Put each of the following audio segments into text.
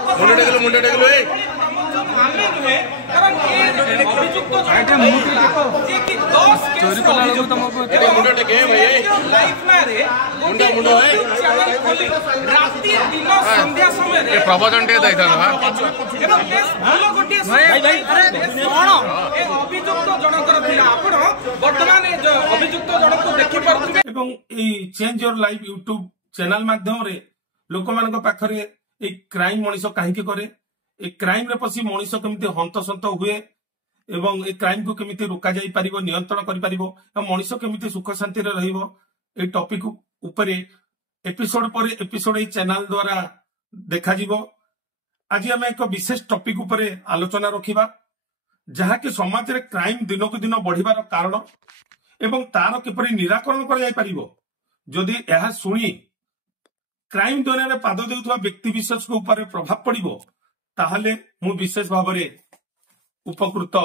मुंडे टेकलो मामले नुहे कारण ये अभियुक्त कि 10 केस मुंडे टेके भाई लाइफ में रे मुंडे है चैनल खोली रात्रि दिन संध्या समय रे प्रवचन टे दैता एवं केस भलो गोटे भाई अरे कोन ए अभियुक्त जनकर थिला आपण वर्तमान ए अभियुक्त जनक को देखि परथुबे एवं ए change your life YouTube channel माध्यम रे लोक मानक पाखरे ए क्राइम मनीष कहीं करे ए क्राइम रे पसी मनीष केमिति हंतसंत हुए एवं ए क्राइम को केमिति रोका जाई परिबो नियंत्रण करि परिबो एवं मनीष केमिति सुख शांति रे रहिबो ए टॉपिक ऊपर एपिसोड पर एपिसोड ए चैनल द्वारा देखा जीवो। आज हम एक विशेष टॉपिक ऊपर आलोचना रखिबा जहा कि समाज रे क्राइम दिन को दिन बढ़िबार कारण एवं तार किपरि निराकरण करा जाई परिबो। जदि एहा सुनी क्राइम दुनिया रे पाद देउथवा व्यक्ति विशेष को ऊपर प्रभाव पड़िबो ताहले मु विशेष भाव रे उपकृत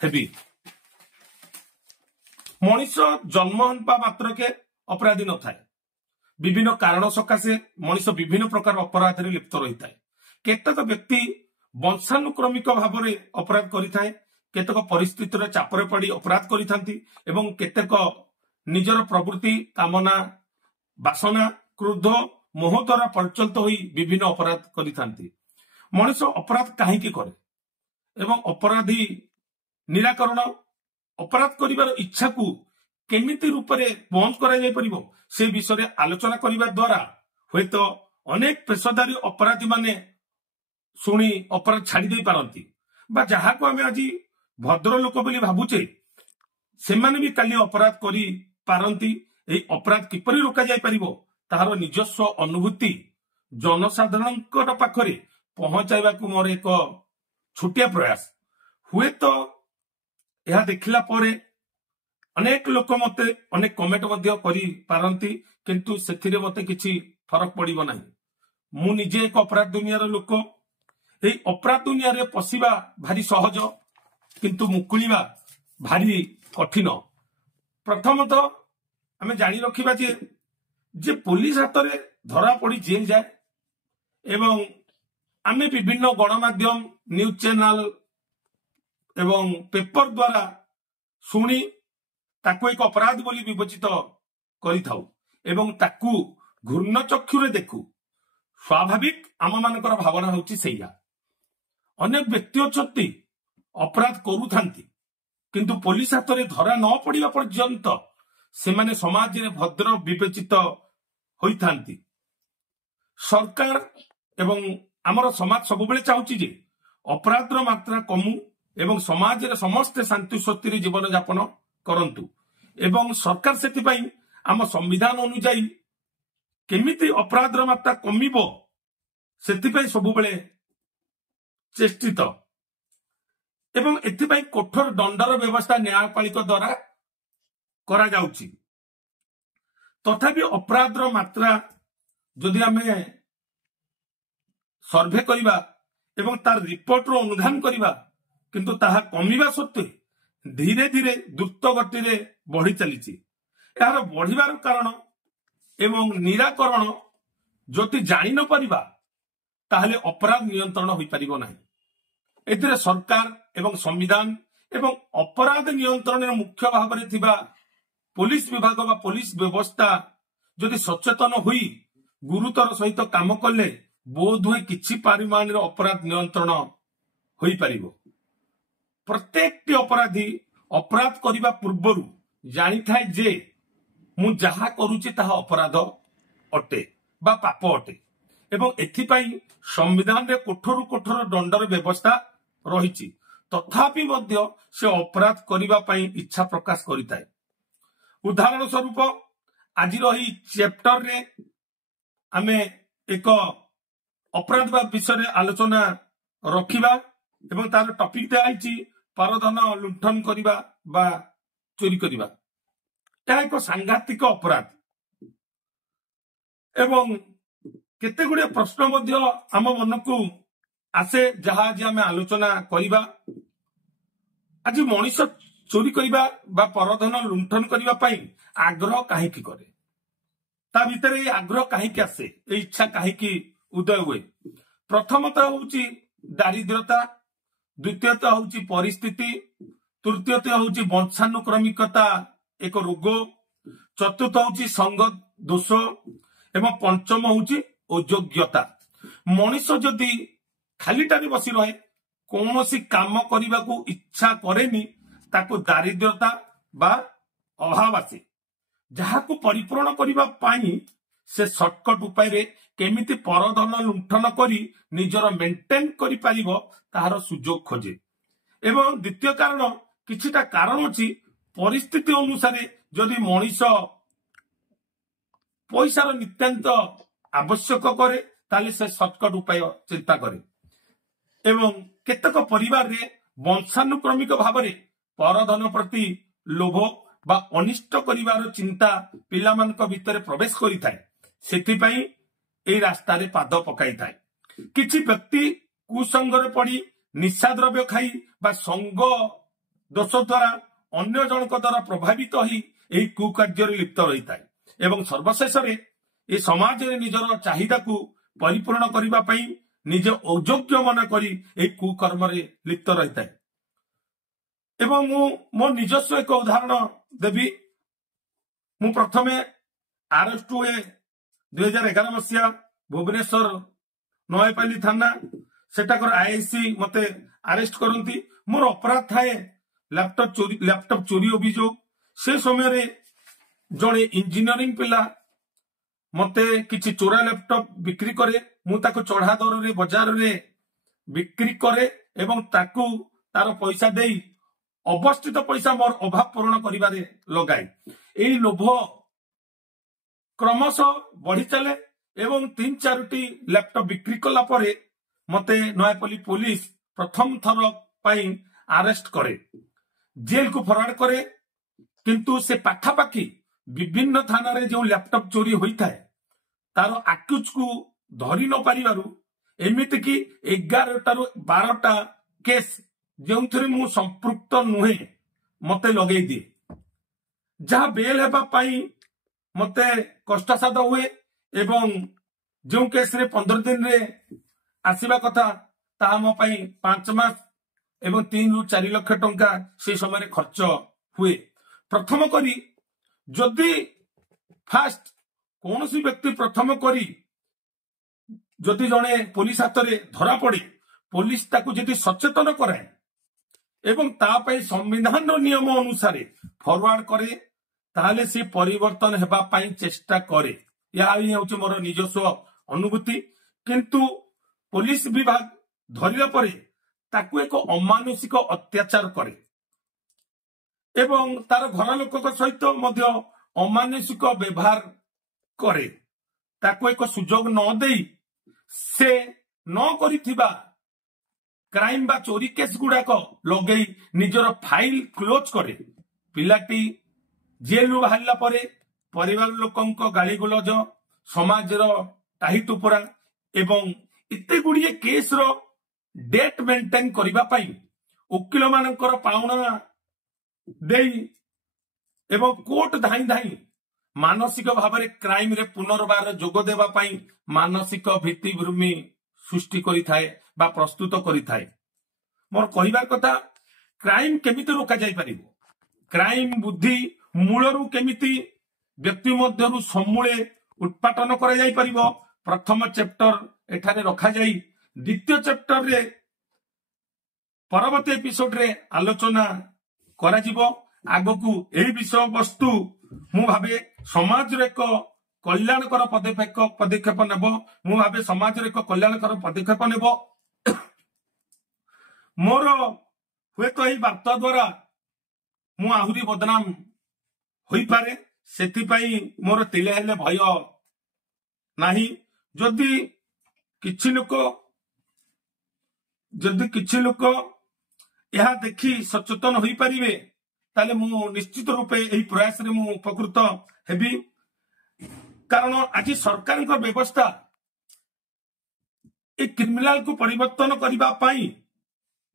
हेबी। मनीष जन्म हनपा मात्र के अपराधी न थाए विभिन्न कारण सकाशे मनीष विभिन्न प्रकार अपराध रे लिप्त रही थाए। केतक व्यक्ति वंशानुक्रमिक भाव रे अपराध करि थाए केतक परिस्थिति रे चाप रे पड़ी अपराध करि थांती एवं केतक निजर प्रवृत्ति कामना वासना क्रोध मोह द्वारा परिचालित होई विभिन्न अपराध करि थांती। मनीष अपराध काहे करे एवं अपराधी निराकरण अपराध करिवार इच्छा को केमिति रूप रे बंद करा जाय परिबो से विषय रे आलोचना करिवा द्वारा होयतो अनेक पेशादारी अपराधी माने सुनी अपराध छाड़ी दे पारंती बा जहा को हमें आज भद्र लोक बोली भाबुचे से माने भी काली अपराध करी पारंती। एई अपराध किपरि रोका जाय परिबो ताहार निजस्व अनुभूति जनसाधारण पाखरे पहुंचाइबा को मोर एक छोटिया प्रयास हुए तो यह देखला परे अनेक लोक मते अनेक कमेंट मध्य करी पारंती किंतु सेथिरे मते किछि फरक पड़िबो नाही। मु निजे एक अपराध दुनिया रो लोक एई अपराध दुनिया रे पसिबा भारी सहज किंतु मुकुलिबा भारी कठिन। प्रथमतः हमें जानी रखिबा जे पुलिस हाथ रे धरा पड़ी जेल जाए एवं आमे विभिन्न गणमाध्यम न्यूज चैनल एवं पेपर द्वारा सुनी ताकू एक अपराध बोली विवेचित करिथाउ एवं ताकू घूर्ण चक्षुरे देखू स्वाभाविक आम मानकर भावना होची सेया। अनेक व्यक्ति अछंती अपराध करूथांती किंतु पुलिस हाथ रे धरा न पड़िबा पर्यंत से माने समाज रे भद्र विवेचित होइथांती। सरकार एवं आमर समाज सब बेले चाहूची जे अपराध मात्रा कमु एवं समाज रे समस्त शांति स्वस्ति जीवन यापन करंतु एवं सरकार सेति पई आम संविधान अनुसार केमिति अपराध मात्रा कमिबो सेति पई सब बेले चेष्टित एवं एथि पई कठोर दंडर व्यवस्था न्यायपालिक द्वारा करा जाउची। तथापि अपराध मात्रा जदि आमे सर्वे करिबा एवं तार रिपोर्ट रो अनुधान करिबा किंतु ताहा कमिबा सत्वे धीरे धीरे द्रुत गति रे बढ़ी चलीची। यार बढ़िबार कारण एवं निराकरण जति जानि न परिबा ताहले अपराध नियंत्रण होई परिबो नाही। एथिरे सरकार एवं संविधान एवं अपराध नियंत्रण मुख्य भाव में थिबा पुलिस विभाग बा पुलिस व्यवस्था जदि सचेतन हुई गुरुतर सहित काम कले बोध हुए किछि परिमाण अपराध नियंत्रण होई परिबो। प्रत्येक अपराधी अपराध करिबा पूर्वरु जानि थाए जे मु जहा करूची ताहा अपराध अटे बा पाप अटे एवं एथिपाई संविधान रे कठोर कठोर दंडर व्यवस्था रहिछि तथापि मध्य से अपराध करिबा पई इच्छा प्रकाश करिताय। उदाहरण स्वरूप आज रही चैप्टर रे आमे एक अपराध विषय आलोचना रखिबा एवं तार टॉपिक दे आइछि परधन लुंठन करिबा बा चोरी करिबा। यह एक सांघातिक अपराध एवं केते गुडे प्रश्न मध्य आम मन को आसे जहा आज आमे आलोचना करिबा। आज मनीष चोरी करिबा बा परधन लुंठन करिबा पई आग्रह काहेकि करे ता भितर ए आग्रह काहेकि आसे ए इच्छा काहेकि उदय हुए प्रथमतः होची दारिद्रता, द्वितीयतः होची परिस्थिति, तृतीयतः होची वंशानुक्रमिकता एक रोग, चतुर्थ होची संग दोष एवं पंचम होची अयोग्यता। मनुष्य जदि खालीटारे बसी रहे कौनसी काम करने को इच्छा करेनी ताको दारिद्रता बा अभाव आसे, जहाँ को परिपूर्ण करने से सर्टकट उपाय केमिति परधन लुंठन करी निजर मेंटेन करि पारिबो ताहार सुजोग खोजे। एवं द्वितीय कारण किछिटा कारण अछि परिस्थिति अनुसार जदि मनीष पैसार नित्यांत आवश्यक करे ताले से सर्टकट उपाय चिंता करे। एवं केतक परिवार रे वंशानुक्रमिक भाव में परधन प्रति लोभ बा अनिष्ट करिवार चिंता पिलामानक भितर प्रवेश करिथाय, सेथिपई ए रास्ता रे पाद पकाई थाए। किछि व्यक्ति कुसंगरे पड़ी निशा द्रव्य खाई बा संग दोष द्वारा अन्य जनक द्वारा प्रभावित होई एही कुकार्य रे लिप्त रही थाए एवं सर्वशेष रे ए समाज रे निजर चाहिदा को परिपूर्ण करिबा पई निज अयोग्य मन करी एही कुकर्म रे लिप्त रही थाए। एवं मो निजस्व एक उदाहरण देवी। मु प्रथमे अरेस्ट हुए 2011 मसीहा भुवनेश्वर नयपाली थाना सेटाकर आईआईसी मते अरेस्ट करती। मोर अपराध थाए लैपटॉप चोरी अभियोग। से समय जड़े इंजीनियरिंग पिला मते किछि चोरा लैपटॉप बिक्री करे, मु ताको चढ़ा दर रे बाजार रे बिक्री करे एवं ताकू तार पैसा देई अवस्थित पैसा मोर अभाव पूर्ण करिबारे लगाई। एई लोभ क्रमशः बढ़ी चले एवं 3-4टी लैपटॉप बिक्री कला परे मते नयापल्ली पुलिस प्रथम थर पाई अरेस्ट करे, जेल को फरवर्ड करे। किंतु से पाखापाखी विभिन्न थाना रे जो लैपटॉप चोरी होता है तार आक्यूज को धरी न पारिबारु एमिति कि 11 ରୁ 12टा केस जो मु संपृक्त नुहे मते लगे दिए, जहाँ बेल हेबा पाई मते कष्टसाध हुए एवं जो केस रे 15 दिन रे आसीबा कथा ता मो पई 5 मास एवं 3 ରୁ 4 लाख टंका से समय खर्च हुए। प्रथम करी जदि फास्ट कौन सी व्यक्ति प्रथम करी जदि जड़े पुलिस हाथ में धरा पड़े पुलिस ताकू जदि सचेतन कराए एवं तापाई संविधान नियम अनुसार फॉरवर्ड करे ताहले से परिवर्तन हेबा पाई चेष्टा करे। या ही होचे मोर निजस्व अनुभूति। किंतु पुलिस विभाग धरिला परे ताकू एक अमानुषिक अत्याचार करे एवं तार घर लोक सहित मध्य अमानुषिक व्यवहार करे, ताकू एक सुजोग न देई से न करिथिबा क्राइम बा चोरी केस गुड़ाक लगे निजर फाइल क्लोज करे। पिलाटी जेल बाहर परे परिवार लोकंक गाली गुलज समाज टाही टुपरा एवं इते गुड़िए केस रो डेट मेंटेन करिबा पाई वकील मानकर पाउना देई एवं कोर्ट धाई धाई मानसिक भाव में क्राइम रे पुनर्बार जोग देवा पाई मानसिक भित्तिभूमि सृष्टि करि थाए बा प्रस्तुत करि थाए। मोर कहिबार कथा क्राइम केमिति रोका जाई परिबो, क्राइम बुद्धि मूलरू केमिति व्यक्ति मध्यरु समूले उत्पाटन करा जाई परिबो प्रथम चैप्टर एठारे रखा जाई। द्वितीय चैप्टर रे परवर्ती एपिसोड रे आलोचना करा जिवो। आगकू एही विषय वस्तु मु भाबे समाज रे एक कल्याणकर पदक्षेप नेब, मु भाबे समाज रे एक कल्याणकर पदक्षेप नेब। मोर हुए तो यही वार्ता द्वारा मु आहुरी बदनाम होई पारे, सेथिपाई मोर तिले हेले भय नाही। जदि किछि लोक यह देखी सचेतन होई परिबे ताले मु निश्चित रूपे एही प्रयास रे मु उपकृत हेबी। कारण आज सरकार का व्यवस्था एक क्रिमिनाल को परिवर्तन करबा पाई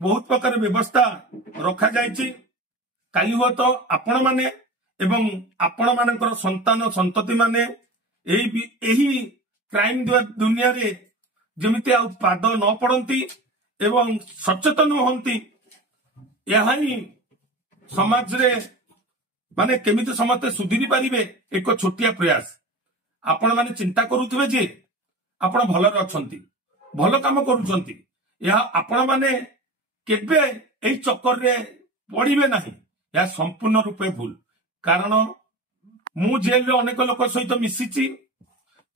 बहुत प्रकार व्यवस्था रखा जायछि। काली हुआ तो आपण माने एवं आपण मानकर संतान संतति माने एही क्राइम दुनिया रे ଯେମିତି ଆଉ ପାଦ ନ ପଡନ୍ତି ଏବଂ ସଚେତନ ହୁଅନ୍ତି। ଏହା ହିଁ ସମାଜରେ ମାନେ କେମିତି ସମସ୍ତେ ସୁଧୁରି ପାରିବେ ଏକ ଛୋଟିଆ ପ୍ରୟାସ। ଆପଣ ମାନେ ଚିନ୍ତା କରୁଥିବେ ଯେ ଆପଣ ଭଲରେ ଅଛନ୍ତି, ଭଲ କାମ କରୁଛନ୍ତି, ଏହା ଆପଣ ମାନେ କେବେ ଏଇ ଚକ୍କରରେ ପଡିବେ ନାହିଁ। ଏହା ସମ୍ପୂର୍ଣ୍ଣ ରୂପେ ଭୁଲ। କାରଣ ମୁଁ ଜେଲରେ ଅନେକ ଲୋକ ସହିତ ମିଶିଛି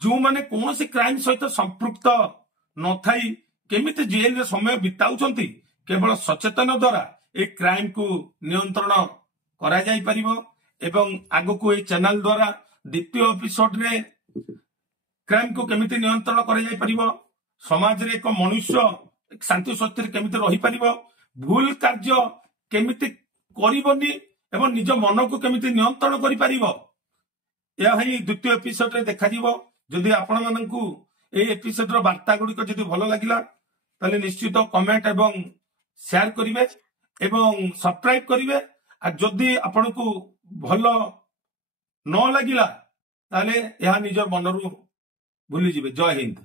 ଯେଉଁମାନେ କୌଣସି କ୍ରାଇମ ସହିତ ସମ୍ପୃକ୍ତ ନଥାଇ କେମିତି ଜେଲରେ ସମୟ ବିତାଉଛନ୍ତି। କେବଳ ସଚେତନ ଦ୍ୱାରା এই କ୍ରାଇମକୁ ନିୟନ୍ତ୍ରଣ କରାଯାଇପାରିବ ଏବଂ ଆଗକୁ এই ଚ୍ୟାନେଲ ଦ୍ୱାରା ଦ୍ୱିତୀୟ ଏପିସୋଡରେ କ୍ରାଇମକୁ କେମିତି ନିୟନ୍ତ୍ରଣ କରାଯାଇପାରିବ, ସମାଜରେ ଏକ ମନୁଷ୍ୟ ଶାନ୍ତି ସ୍ୱସ୍ତିରେ କେମିତି ରହିପାରିବ, ଭୁଲ କାର୍ଯ୍ୟ କେମିତି କରିବନି ଏବଂ ନିଜ ମନକୁ କେମିତି ନିୟନ୍ତ୍ରଣ କରିପାରିବ, ଏହା ହିଁ ଦ୍ୱିତୀୟ ଏପିସୋଡରେ ଦେଖାଯିବ। ଯଦି ଆପଣମାନଙ୍କୁ এই ଏପିସୋଡର ବାର୍ତ୍ତା ଗୁଡ଼ିକ ଯଦି ଭଲ ଲାଗିଲା ତାହେଲେ ନିଶ୍ଚିତ କମେଣ୍ଟ ଏବଂ ସେୟାର କରିବେ ଏବଂ ସବସ୍କ୍ରାଇବ କରିବେ। ଆଉ ଯଦି ଆପଣଙ୍କୁ ଭଲ ନ ଲାଗିଲା ତାହେଲେ ଏହା ନିଜ ମନରୁ ଭୁଲିଯିବେ। ଜୟ ହିନ୍ଦ।